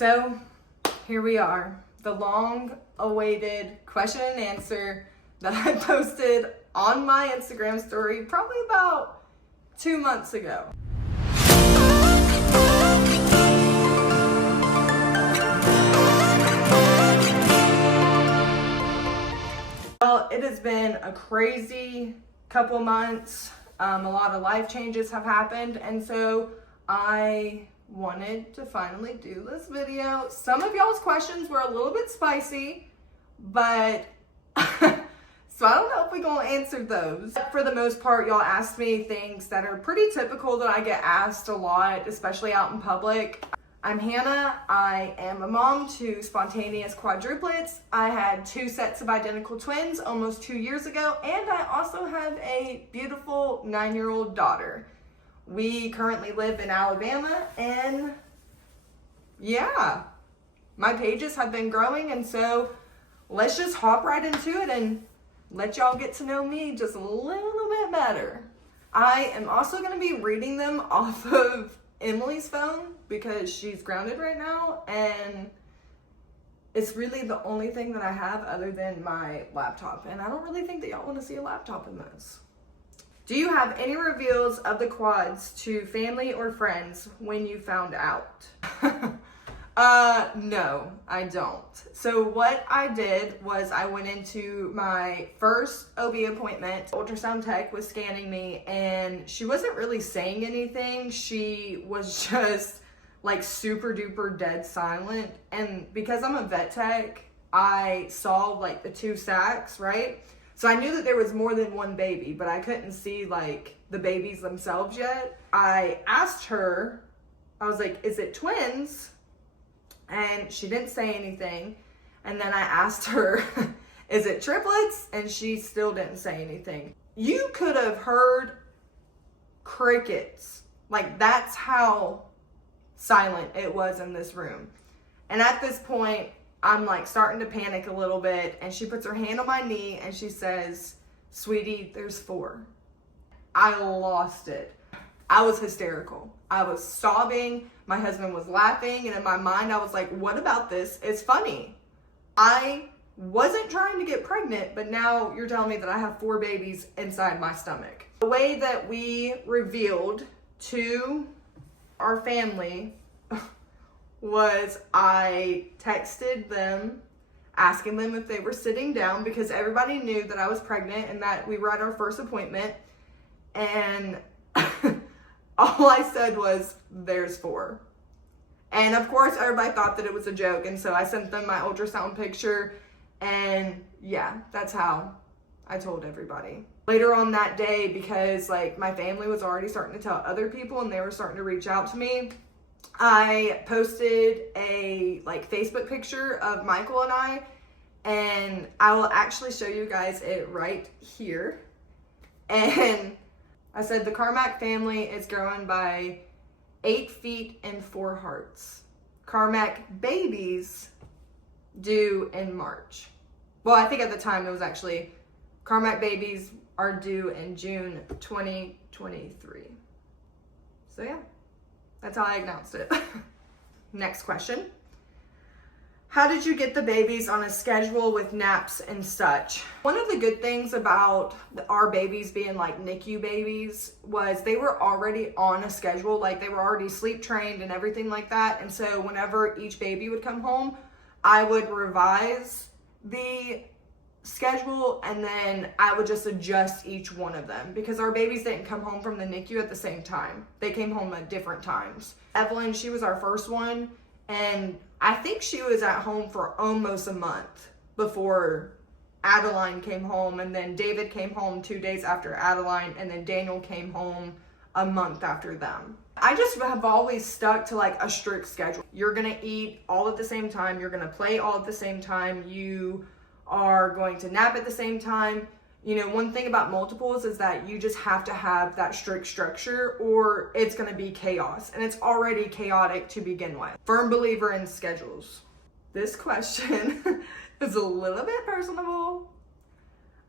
So here we are, the long awaited question and answer that I posted on my Instagram story probably about 2 months ago. Well, it has been a crazy couple months. A lot of life changes have happened, and so I wanted to finally do this video. Some of y'all's questions were a little bit spicy, but so I don't know if we're gonna answer those. For the most part, y'all asked me things that are pretty typical that I get asked a lot, especially out in public. I'm Hannah. I am a mom to spontaneous quadruplets. I had 2 sets of identical twins almost 2 years ago, and I also have a beautiful 9-year-old daughter. We currently live in Alabama, and yeah, my pages have been growing, and so let's just hop right into it and let y'all get to know me just a little bit better. I am also going to be reading them off of Emily's phone because she's grounded right now, and it's really the only thing that I have other than my laptop, and I don't really think that y'all want to see a laptop in this. Do you have any reveals of the quads to family or friends when you found out? No, I don't. So what I did was I went into my first OB appointment. Ultrasound tech was scanning me, and she wasn't really saying anything. She was just like super duper dead silent. And because I'm a vet tech, I saw like the 2 sacs, right? So I knew that there was more than one baby, but I couldn't see like the babies themselves yet. I asked her, I was like, is it twins? And she didn't say anything. And then I asked her, is it triplets? And she still didn't say anything. You could have heard crickets. Like, that's how silent it was in this room. And at this point, I'm like starting to panic a little bit, and she puts her hand on my knee and she says, sweetie, there's 4. I lost it. I was hysterical. I was sobbing. My husband was laughing, and in my mind I was like, what about this? It's funny. I wasn't trying to get pregnant, but now you're telling me that I have 4 babies inside my stomach. The way that we revealed to our family was I texted them asking them if they were sitting down, because everybody knew that I was pregnant and that we were at our first appointment, and all I said was, there's 4. And of course everybody thought that it was a joke, and so I sent them my ultrasound picture, and yeah, that's how I told everybody. Later on that day, because like my family was already starting to tell other people and they were starting to reach out to me, I posted a like Facebook picture of Michael and I will actually show you guys it right here. And I said the Carmack family is growing by 8 feet and 4 hearts. Carmack babies due in March. Well, I think at the time it was actually Carmack babies are due in June 2023. So yeah. That's how I announced it. Next question. How did you get the babies on a schedule with naps and such? One of the good things about our babies being like NICU babies was they were already on a schedule. Like, they were already sleep trained and everything like that. And so whenever each baby would come home, I would revise the schedule, and then I would just adjust each one of them, because our babies didn't come home from the NICU at the same time. They came home at different times. Evelyn, she was our first one, and I think she was at home for almost a month before Adeline came home, and then David came home 2 days after Adeline, and then Daniel came home a month after them. I just have always stuck to like a strict schedule. You're gonna eat all at the same time, you're gonna play all at the same time, you are going to nap at the same time. You know, one thing about multiples is that you just have to have that strict structure or it's going to be chaos, and it's already chaotic to begin with. Firm believer in schedules. This question is a little bit personable.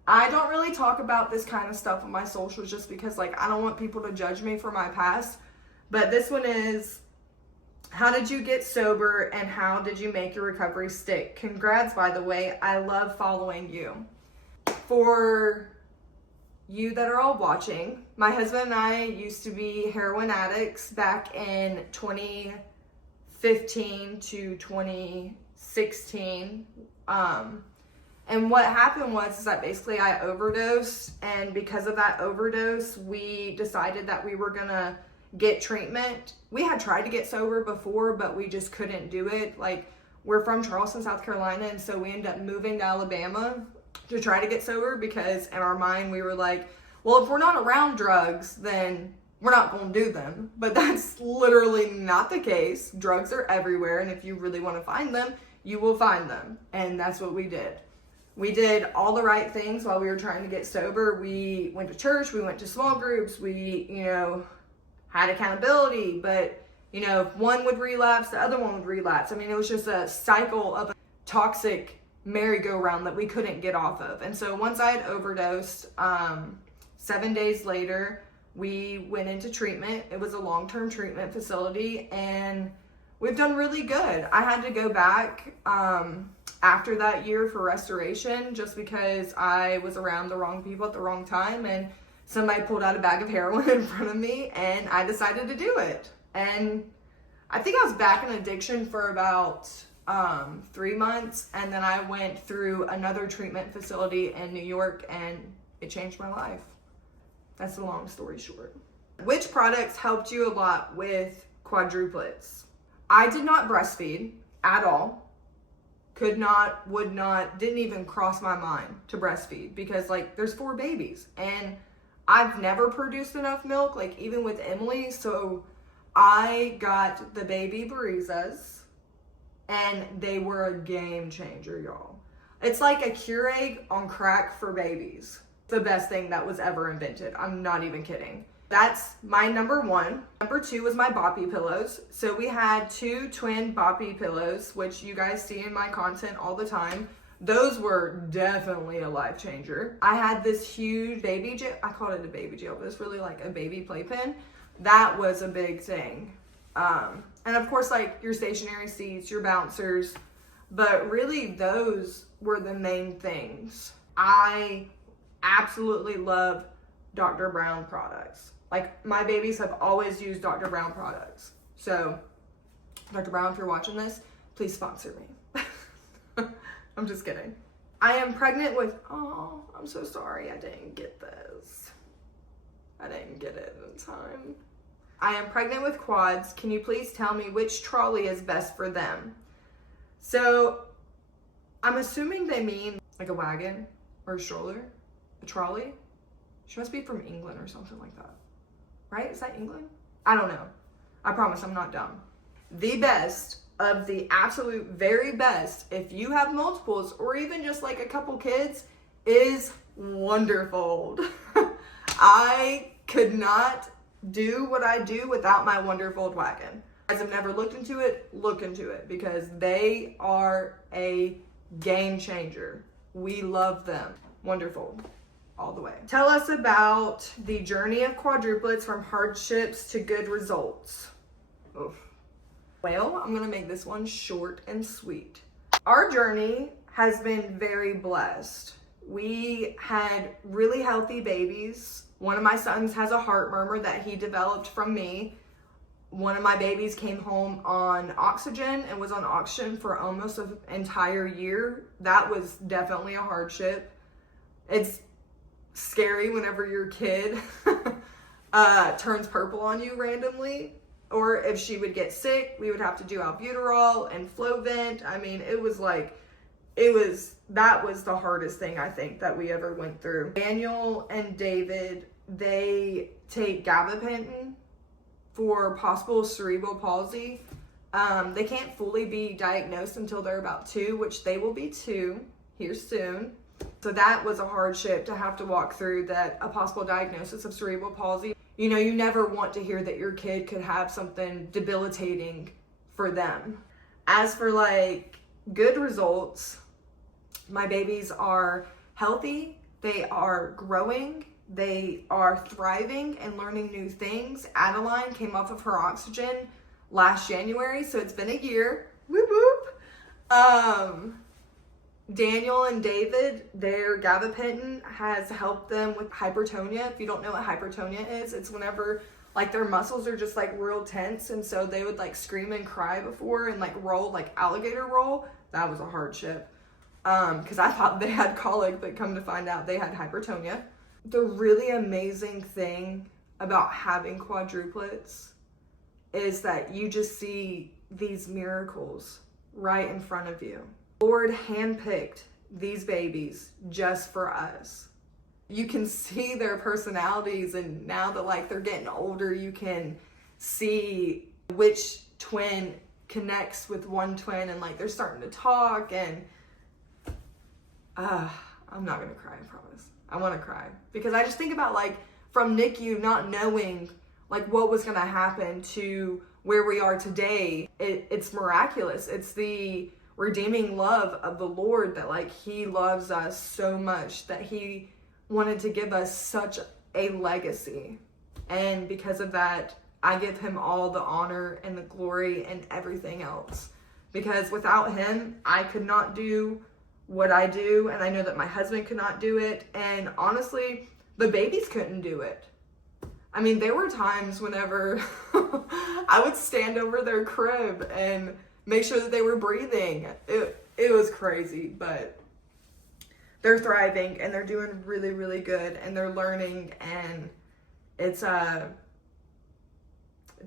I don't really talk about this kind of stuff on my socials just because like I don't want people to judge me for my past, but this one is, How did you get sober and how did you make your recovery stick? Congrats, by the way. I love following you. For you that are all watching, my husband and I used to be heroin addicts back in 2015 to 2016. And what happened was that basically I overdosed, and because of that overdose, we decided that we were gonna get treatment. We had tried to get sober before, but we just couldn't do it. Like, we're from Charleston, South Carolina, and so we ended up moving to Alabama to try to get sober because in our mind we were like, well, if we're not around drugs, then we're not going to do them. But that's literally not the case. Drugs are everywhere, and if you really want to find them, you will find them. And that's what we did. We did all the right things while we were trying to get sober. We went to church, we went to small groups, we, had accountability, but, if one would relapse, the other one would relapse. I mean, it was just a cycle of a toxic merry-go-round that we couldn't get off of. And so once I had overdosed, 7 days later, we went into treatment. It was a long-term treatment facility, and we've done really good. I had to go back after that year for restoration just because I was around the wrong people at the wrong time, and somebody pulled out a bag of heroin in front of me, and I decided to do it. And I think I was back in addiction for about 3 months, and then I went through another treatment facility in New York, and it changed my life. That's the long story short. Which products helped you a lot with quadruplets? I did not breastfeed at all. Could not, would not, didn't even cross my mind to breastfeed because there's 4 babies and I've never produced enough milk, even with Emily. So I got the baby Barizas and they were a game changer, y'all. It's like a Keurig on crack for babies. The best thing that was ever invented. I'm not even kidding. That's my number 1. Number 2 was my Boppy pillows. So we had 2 twin Boppy pillows, which you guys see in my content all the time. Those were definitely a life changer. I had this huge baby jail. I called it a baby jail, but it's really like a baby playpen. That was a big thing. And of course, your stationary seats, your bouncers, but really those were the main things. I absolutely love Dr. Brown products. My babies have always used Dr. Brown products. So, Dr. Brown, if you're watching this, please sponsor me. I'm just kidding. I am pregnant with, oh, I'm so sorry I didn't get this. I didn't get it in time. I am pregnant with quads. Can you please tell me which trolley is best for them? So, I'm assuming they mean a wagon or a stroller, a trolley. She must be from England or something like that. Right? Is that England? I don't know. I promise I'm not dumb. The best of the absolute very best, if you have multiples or even just a couple kids, is Wonderfold. I could not do what I do without my Wonderfold wagon. Guys have never looked into it, look into it because they are a game changer. We love them. Wonderfold. All the way. Tell us about the journey of quadruplets from hardships to good results. Oof. Well, I'm gonna make this one short and sweet. Our journey has been very blessed. We had really healthy babies. One of my sons has a heart murmur that he developed from me. One of my babies came home on oxygen and was on oxygen for almost an entire year. That was definitely a hardship. It's scary whenever your kid turns purple on you randomly, or if she would get sick, we would have to do albuterol and flow vent. I mean, that was the hardest thing I think that we ever went through. Daniel and David, they take gabapentin for possible cerebral palsy. They can't fully be diagnosed until they're about 2, which they will be 2 here soon. So that was a hardship to have to walk through, that a possible diagnosis of cerebral palsy. You never want to hear that your kid could have something debilitating for them. As for good results, my babies are healthy, they are growing, they are thriving and learning new things. Adeline came off of her oxygen last January, so it's been a year. Whoop whoop. Daniel and David, their gabapentin has helped them with hypertonia. If you don't know what hypertonia is, it's whenever like their muscles are just like real tense, and so they would like scream and cry before and like roll, like alligator roll. That was a hardship. Because I thought they had colic, but come to find out they had hypertonia. The really amazing thing about having quadruplets is that you just see these miracles right in front of you. Lord handpicked these babies just for us. You can see their personalities, and now that like they're getting older, you can see which twin connects with one twin, and like they're starting to talk, and I'm not gonna cry, I promise. I want to cry because I just think about like from NICU not knowing like what was gonna happen to where we are today. It's miraculous. It's the redeeming love of the Lord that like he loves us so much that he wanted to give us such a legacy, and because of that I give him all the honor and the glory and everything else, because without him I could not do what I do, and I know that my husband could not do it, and honestly the babies couldn't do it. I mean, there were times whenever I would stand over their crib and make sure that they were breathing. It was crazy, but they're thriving and they're doing really, really good, and they're learning, and it's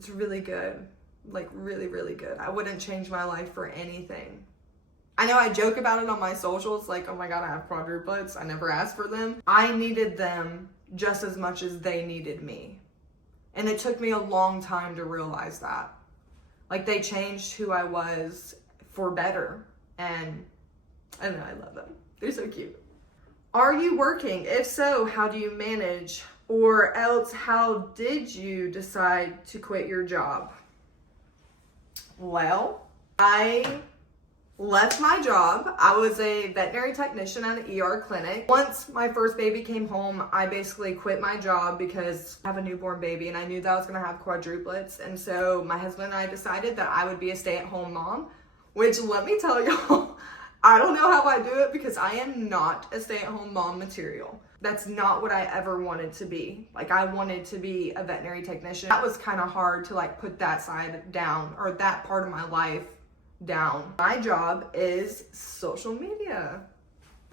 really good. Like really, really good. I wouldn't change my life for anything. I know I joke about it on my socials, like, oh my God, I have quadruplets. I never asked for them. I needed them just as much as they needed me. And it took me a long time to realize that. Like, they changed who I was for better. And I don't know, I love them. They're so cute. Are you working? If so, how do you manage? Or else, how did you decide to quit your job? Well, I left my job. I was a veterinary technician at an ER clinic. Once my first baby came home, I basically quit my job because I have a newborn baby, and I knew that I was gonna have quadruplets. And so my husband and I decided that I would be a stay-at-home mom, which, let me tell y'all, I don't know how I do it because I am not a stay-at-home mom material. That's not what I ever wanted to be. Like, I wanted to be a veterinary technician. That was kind of hard to like put that side down, or that part of my life down. My job is social media.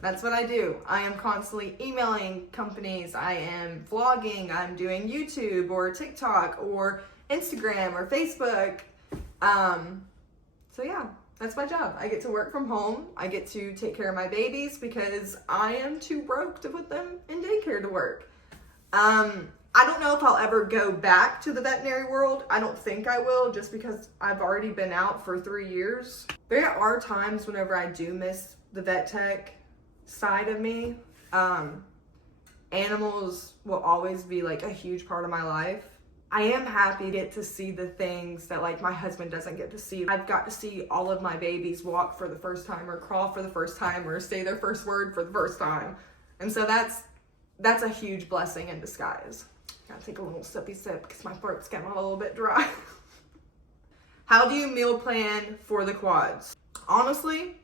That's what I do. I am constantly emailing companies. I am vlogging. I'm doing YouTube or TikTok or Instagram or Facebook. So yeah, that's my job. I get to work from home. I get to take care of my babies because I am too broke to put them in daycare to work. I don't know if I'll ever go back to the veterinary world. I don't think I will, just because I've already been out for 3 years. There are times whenever I do miss the vet tech side of me. Animals will always be like a huge part of my life. I am happy to get to see the things that like my husband doesn't get to see. I've got to see all of my babies walk for the first time, or crawl for the first time, or say their first word for the first time. And so that's a huge blessing in disguise. Gotta take a little sippy sip because my throat's getting a little bit dry. How do you meal plan for the quads? Honestly,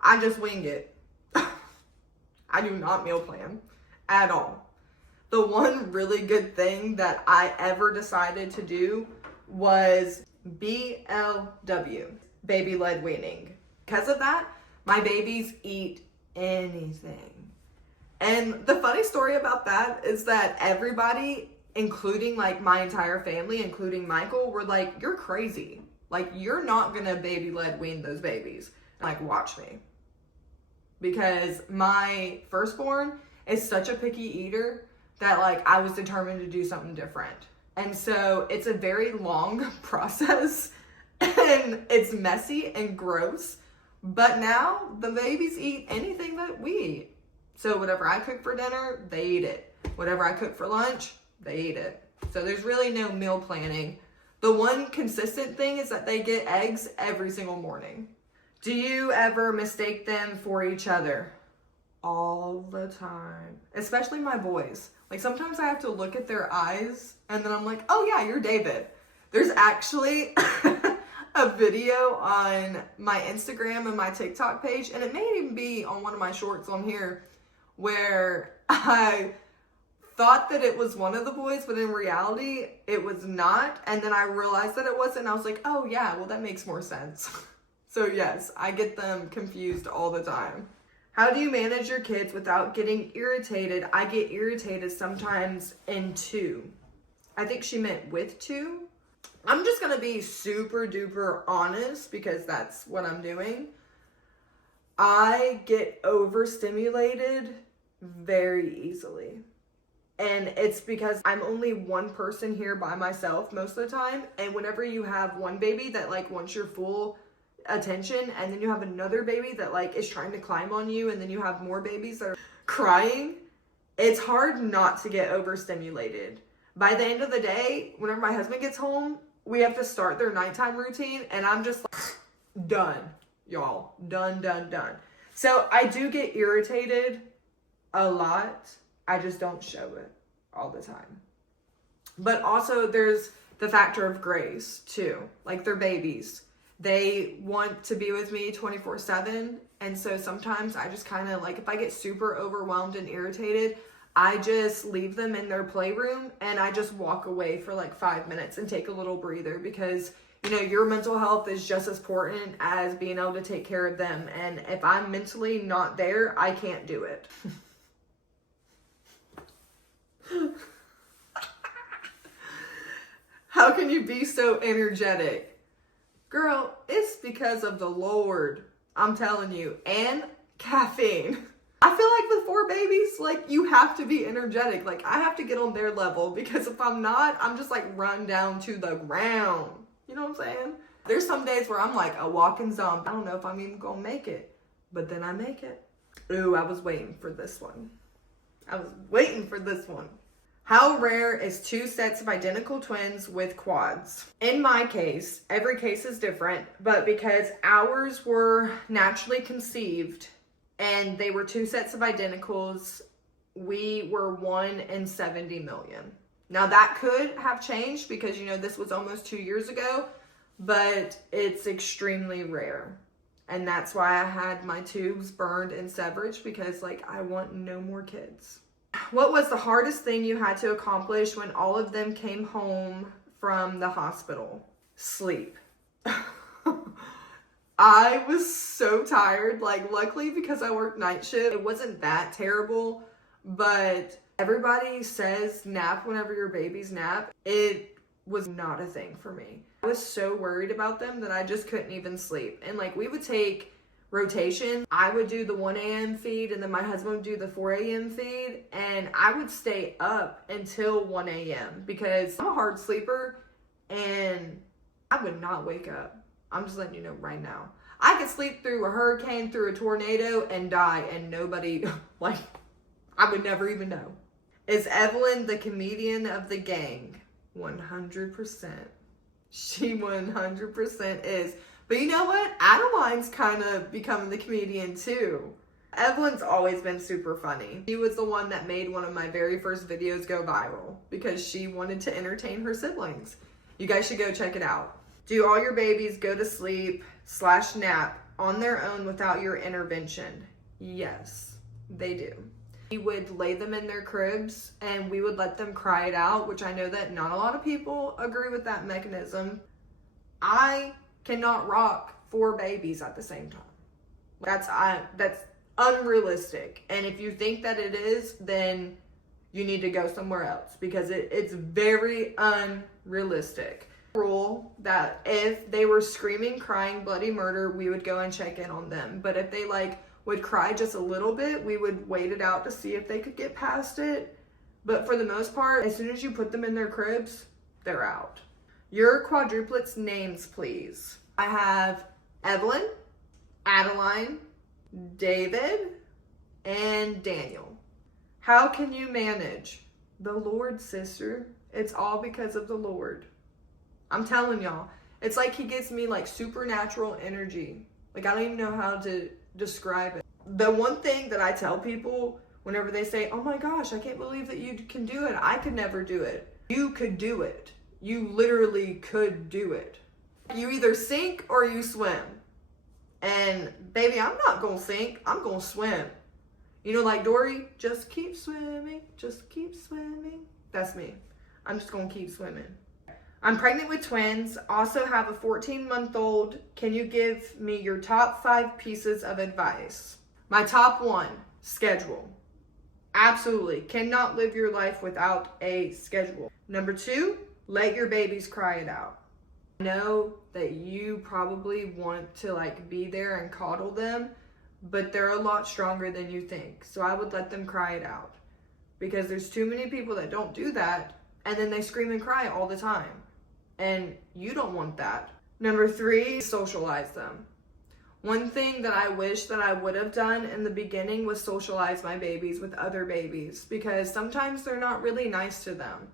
I just wing it. I do not meal plan at all. The one really good thing that I ever decided to do was BLW, baby-led weaning. Because of that, my babies eat anything. And the funny story about that is that everybody, including like my entire family, including Michael, were like, you're crazy. Like, you're not gonna baby-led wean those babies. Like, watch me. Because my firstborn is such a picky eater that like I was determined to do something different. And so it's a very long process and it's messy and gross. But now the babies eat anything that we eat. So whatever I cook for dinner, they eat it. Whatever I cook for lunch, they eat it. So there's really no meal planning. The one consistent thing is that they get eggs every single morning. Do you ever mistake them for each other? All the time. Especially my boys. Like, sometimes I have to look at their eyes and then I'm like, oh yeah, you're David. There's actually a video on my Instagram and my TikTok page, and it may even be on one of my shorts on here, where I thought that it was one of the boys, but in reality, it was not. And then I realized that it wasn't, and I was like, oh yeah, well that makes more sense. So yes, I get them confused all the time. How do you manage your kids without getting irritated? I get irritated sometimes in two. I think she meant with two. I'm just gonna be super duper honest because that's what I'm doing. I get overstimulated very easily. And it's because I'm only one person here by myself most of the time. And whenever you have one baby that like wants your full attention, and then you have another baby that like is trying to climb on you, and then you have more babies that are crying, it's hard not to get overstimulated. By the end of the day, whenever my husband gets home, we have to start their nighttime routine, and I'm just like, done, y'all. Done. So I do get irritated a lot. I just don't show it all the time. But also there's the factor of grace too. Like, they're babies. They want to be with me 24/7. And so sometimes I just kind of like, if I get super overwhelmed and irritated, I just leave them in their playroom and I just walk away for like 5 minutes and take a little breather, because you know, your mental health is just as important as being able to take care of them. And if I'm mentally not there, I can't do it. How can you be so energetic? Girl, it's because of the Lord. I'm telling you. And caffeine. I feel like with 4 babies, like, you have to be energetic. Like, I have to get on their level, because if I'm not, I'm just like run down to the ground. You know what I'm saying? There's some days where I'm like a walking zombie. I don't know if I'm even gonna make it, but then I make it. Ooh, I was waiting for this one. How rare is 2 sets of identical twins with quads? In my case, every case is different, but because ours were naturally conceived and they were 2 sets of identicals, we were 1 in 70 million. Now that could have changed because, you know, this was almost 2 years ago, but it's extremely rare. And that's why I had my tubes burned and severed, because like, I want no more kids. What was the hardest thing you had to accomplish when all of them came home from the hospital? Sleep. I was so tired. Like, luckily, because I worked night shift, it wasn't that terrible, but everybody says nap whenever your babies nap. It was not a thing for me. I was so worried about them that I just couldn't even sleep. And like, we would take rotation. I would do the 1 a.m. feed, and then my husband would do the 4 a.m. feed, and I would stay up until 1 a.m. because I'm a hard sleeper and I would not wake up. I'm just letting you know right now. I could sleep through a hurricane, through a tornado, and die, and nobody, like, I would never even know. Is Evelyn the comedian of the gang? 100%. She 100% is. But you know what? Adeline's kind of becoming the comedian too. Evelyn's always been super funny. She was the one that made one of my very first videos go viral because she wanted to entertain her siblings. You guys should go check it out. Do all your babies go to sleep / nap on their own without your intervention? Yes, they do. We would lay them in their cribs and we would let them cry it out, which I know that not a lot of people agree with that mechanism. I cannot rock 4 babies at the same time. That's unrealistic. And if you think that it is, then you need to go somewhere else, because it's very unrealistic. Rule that if they were screaming, crying, bloody murder, we would go and check in on them. But if they like would cry just a little bit, we would wait it out to see if they could get past it. But for the most part, as soon as you put them in their cribs, they're out. Your quadruplets names, please. I have Evelyn, Adeline, David, and Daniel. How can you manage? The Lord, sister. It's all because of the Lord. I'm telling y'all. It's like he gives me like supernatural energy. Like, I don't even know how to describe it. The one thing that I tell people whenever they say, oh my gosh, I can't believe that you can do it. I could never do it. You could do it. You literally could do it. You either sink or you swim. And baby, I'm not gonna sink, I'm gonna swim. You know, like Dory, just keep swimming, just keep swimming. That's me. I'm just gonna keep swimming. I'm pregnant with twins, also have a 14-month-old. Can you give me your top 5 pieces of advice? My top 1, schedule. Absolutely, cannot live your life without a schedule. Number 2, let your babies cry it out. I know that you probably want to like be there and coddle them, but they're a lot stronger than you think. So I would let them cry it out, because there's too many people that don't do that and then they scream and cry all the time. And you don't want that. Number 3, socialize them. One thing that I wish that I would have done in the beginning was socialize my babies with other babies, because sometimes they're not really nice to them.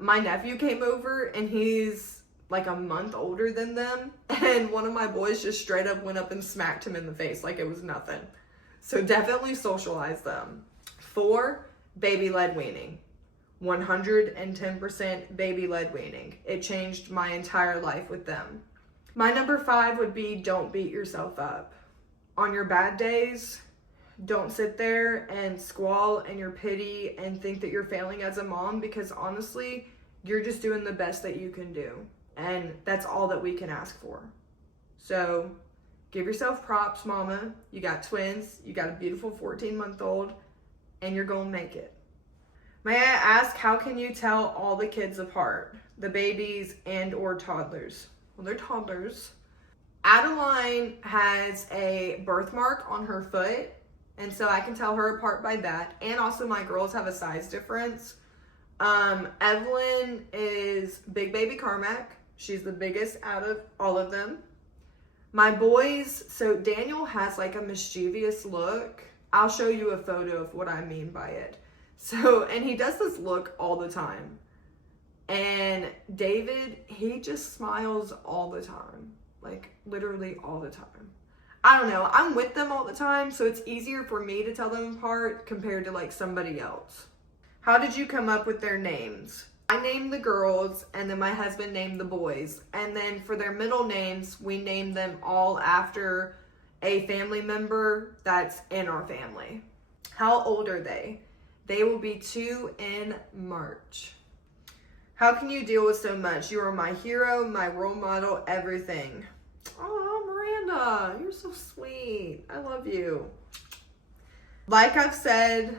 My nephew came over and he's like a month older than them, and one of my boys just straight up went up and smacked him in the face like it was nothing. So definitely socialize them. 4, baby-led weaning. 110% baby-led weaning. It changed my entire life with them. My number 5 would be don't beat yourself up. On your bad days, don't sit there and squall in your pity and think that you're failing as a mom, because honestly, you're just doing the best that you can do. And that's all that we can ask for. So give yourself props, mama. You got twins, you got a beautiful 14-month-old, and you're gonna make it. May I ask, how can you tell all the kids apart? The babies and or toddlers? Well, they're toddlers. Adeline has a birthmark on her foot, and so I can tell her apart by that. And also my girls have a size difference. Evelyn is big baby Carmack. She's the biggest out of all of them. My boys, so Daniel has like a mischievous look. I'll show you a photo of what I mean by it. So, and he does this look all the time. And David, he just smiles all the time. Like literally all the time. I don't know, I'm with them all the time, so it's easier for me to tell them apart compared to like somebody else. How did you come up with their names? I named the girls, and then my husband named the boys. And then for their middle names, we named them all after a family member that's in our family. How old are they? They will be 2 in March. How can you deal with so much? You are my hero, my role model, everything. Oh, Miranda, you're so sweet. I love you. Like I've said,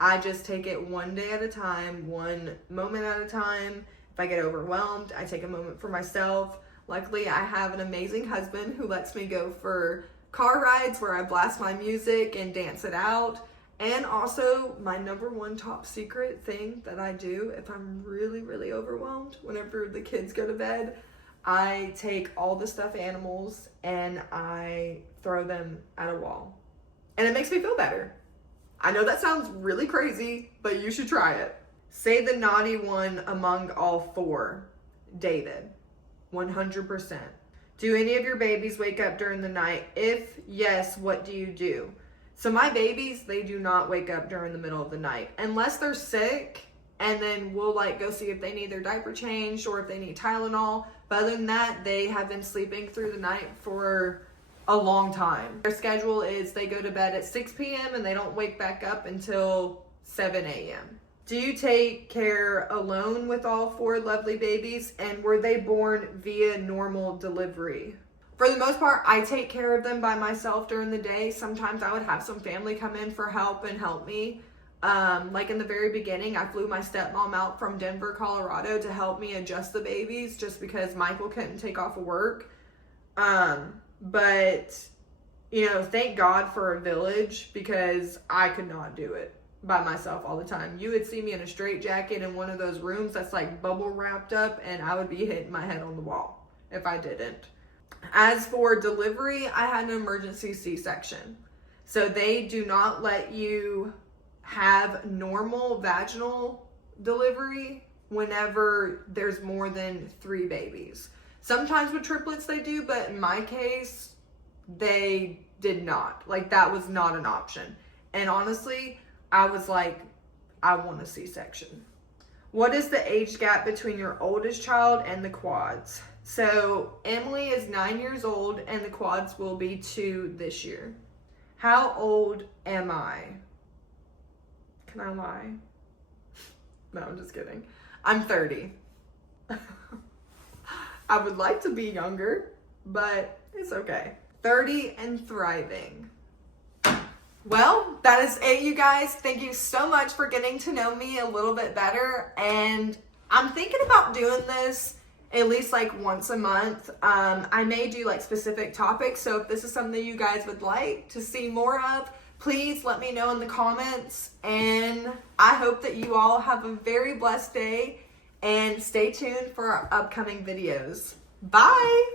I just take it one day at a time, one moment at a time. If I get overwhelmed, I take a moment for myself. Luckily, I have an amazing husband who lets me go for car rides where I blast my music and dance it out. And also, my number 1 top secret thing that I do if I'm really, really overwhelmed, whenever the kids go to bed, I take all the stuffed animals and I throw them at a wall. And it makes me feel better. I know that sounds really crazy, but you should try it. Say the naughty one among all 4. David. 100%. Do any of your babies wake up during the night? If yes, what do you do? So my babies, they do not wake up during the middle of the night unless they're sick, and then we'll like go see if they need their diaper changed or if they need Tylenol. But other than that, they have been sleeping through the night for a long time. Their schedule is they go to bed at 6 p.m. and they don't wake back up until 7 a.m. Do you take care alone with all 4 lovely babies, and were they born via normal delivery? For the most part, I take care of them by myself during the day. Sometimes I would have some family come in for help and help me. Like in the very beginning, I flew my stepmom out from Denver, Colorado to help me adjust the babies just because Michael couldn't take off of work. But, you know, thank God for a village, because I could not do it by myself all the time. You would see me in a straitjacket in one of those rooms that's like bubble wrapped up, and I would be hitting my head on the wall if I didn't. As for delivery, I had an emergency C-section. So they do not let you have normal vaginal delivery whenever there's more than 3 babies. Sometimes with triplets they do, but in my case, they did not. Like, that was not an option. And honestly, I was like, I want a C-section. What is the age gap between your oldest child and the quads? So Emily is 9 years old and the quads will be 2 this year. How old am I? Can I lie? No, I'm just kidding. I'm 30. I would like to be younger, but it's okay. 30 and thriving. Well, that is it, you guys. Thank you so much for getting to know me a little bit better. And I'm thinking about doing this at least like once a month. I may do like specific topics. So if this is something you guys would like to see more of, please let me know in the comments. And I hope that you all have a very blessed day and stay tuned for our upcoming videos. Bye!